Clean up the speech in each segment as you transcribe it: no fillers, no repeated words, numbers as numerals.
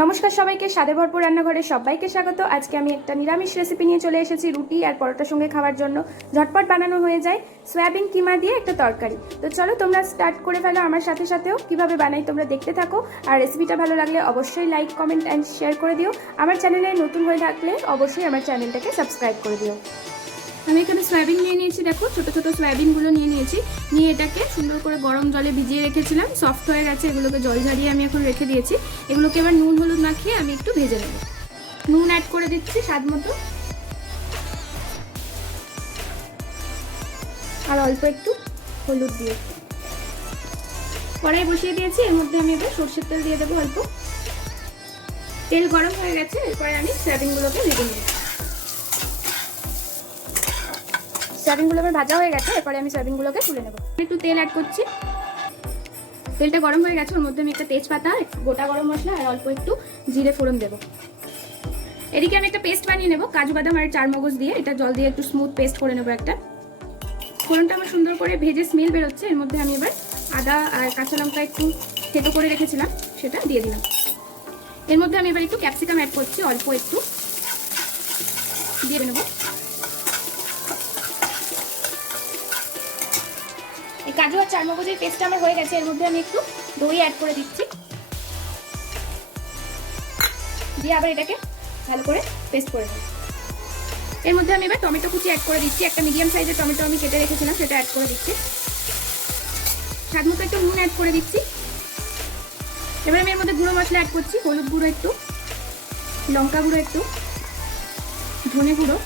নমস্কার সবাইকে, স্বাদে ভরপুর রান্নাঘরে সবাইকে স্বাগত। আজকে আমি একটা নিরামিষ রেসিপি নিয়ে চলে এসেছি রুটি আর পরোটার সঙ্গে খাওয়ার জন্য। ঝটপট বানানো হয়ে যায় সয়াবিন কিমা দিয়ে একটা তরকারি। তো চলো তোমরা স্টার্ট করে ফেলো আমার সাথে সাথেও কিভাবে বানাই তোমরা দেখতে থাকো। আর রেসিপিটা ভালো লাগলে অবশ্যই লাইক, কমেন্ট অ্যান্ড শেয়ার করে দিও। আমার চ্যানেলে নতুন হয়ে থাকলে অবশ্যই আমার চ্যানেলটাকে সাবস্ক্রাইব করে দিও। আমি এখানে সয়াবিন নিয়ে নিয়েছি, দেখো ছোট ছোট সয়াবিনগুলো নিয়ে নিয়েছি। নিয়ে এটাকে সুন্দর করে গরম জলে ভিজিয়ে রেখেছিলাম, সফট হয়ে গেছে। এগুলোকে জল ঝরিয়ে আমি এখন রেখে দিয়েছি। এগুলোকে এবার নুন হলুদ মাখিয়ে আমি একটু ভেজে নেব। নুন অ্যাড করে দিচ্ছি স্বাদ মতো, আর অল্প একটু হলুদ দিয়ে কড়াই বসিয়ে দিয়েছি। এর মধ্যে আমি এবার সর্ষের তেল দিয়ে দেবো অল্প। তেল গরম হয়ে গেছে, এরপরে আমি সয়াবিনগুলোকে ভেজে নেব। সয়াবিনগুলো এবার ভাজা হয়ে গেছে, এরপরে আমি সয়াবিনগুলোকে তুলে নেব। একটু তেল অ্যাড করছি, তেলটা গরম হয়ে গেছে। ওর মধ্যে আমি একটা তেজপাতা, গোটা গরম মশলা আর অল্প একটু জিরে ফোড়ন দেবো। এদিকে আমি একটা পেস্ট বানিয়ে নেব কাজু বাদাম আর চারমগজ দিয়ে। এটা জল দিয়ে একটু স্মুথ পেস্ট করে নেবো একটা। ফোড়নটা আমার সুন্দর করে ভেজে স্মেল বেরোচ্ছে। এর মধ্যে আমি এবার আদা আর কাঁচা লঙ্কা একটু থেতো করে রেখেছিলাম, সেটা দিয়ে দিলাম। এর মধ্যে আমি এবার একটু ক্যাপসিকাম অ্যাড করছি, অল্প একটু দিয়ে নেবো। এই কাজু আর চারমগজের পেস্টটা আমার হয়ে গেছে। এর মধ্যে আমি একটু দই অ্যাড করে দিচ্ছি, দিয়ে আবার এটাকে ভালো করে পেস্ট করে নেব। এর মধ্যে আমি এবার টমেটো কুচি অ্যাড করে দিচ্ছি। একটা মিডিয়াম সাইজের টমেটো আমি কেটে রেখেছিলাম, সেটা অ্যাড করে দিচ্ছি। স্বাদ মতো একটু নুন অ্যাড করে দিচ্ছি। এবার আমি এর মধ্যে গুঁড়ো মশলা অ্যাড করছি, হলুদ গুঁড়ো একটু, লঙ্কা গুঁড়ো একটু, ধনে গুঁড়ো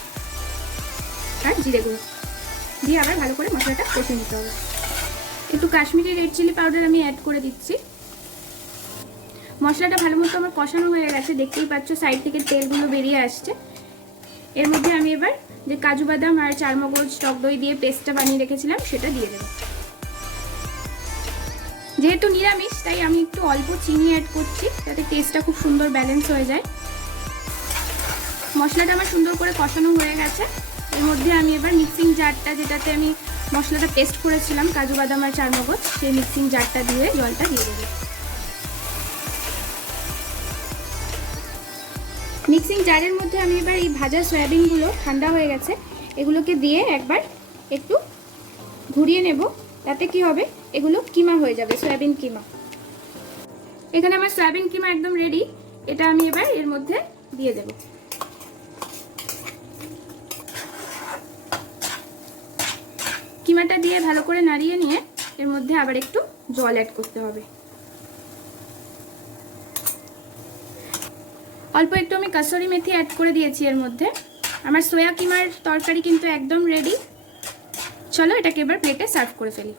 আর জিরে গুঁড়ো দিয়ে আবার ভালো করে মশলাটা কষে নিতে হবে। একটু কাশ্মীরি রেড চিলি পাউডার আমি অ্যাড করে দিচ্ছি। মশলাটা ভালো মতো আমার কষানো হয়ে গেছে, দেখতেই পাচ্ছ সাইড থেকে তেলগুলো বেরিয়ে আসছে। এর মধ্যে আমি এবার যে কাজু বাদাম আর চারমগজ টক দই দিয়ে পেস্টটা বানিয়ে রেখেছিলাম সেটা দিয়ে দেব। যেহেতু নিরামিষ তাই আমি একটু অল্প চিনি অ্যাড করছি, যাতে টেস্টটা খুব সুন্দর ব্যালেন্স হয়ে যায়। মশলাটা আমার সুন্দর করে কষানো হয়ে গেছে। এর মধ্যে আমি এবার মিক্সিং জারটা, যেটাতে আমি মশলাটা পেস্ট করেছিলাম কাজু বাদাম আর চারমগজ, সেই মিক্সিং জারটা দিয়ে জলটা দিয়ে দেবো। মিক্সিং জারের মধ্যে আমি এবার এই ভাজা সয়াবিনগুলো, ঠান্ডা হয়ে গেছে, এগুলোকে দিয়ে একবার একটু ঘুরিয়ে নেব। তাতে কি হবে, এগুলো কিমা হয়ে যাবে, সয়াবিন কিমা। এখানে আমার সয়াবিন কিমা একদম রেডি। এটা আমি এবার এর মধ্যে দিয়ে দেব। কিমাটা দিয়ে ভালো করে নাড়িয়ে নিয়ে এর মধ্যে আবার একটু জল অ্যাড করতে হবে। অল্প একটু আমি কাসুরি মেথি অ্যাড করে দিয়েছি এর মধ্যে। আমার সোয়া কিমার তরকারি কিন্তু একদম রেডি। চলো এটাকে এবার প্লেটে সার্ভ করে ফেলি।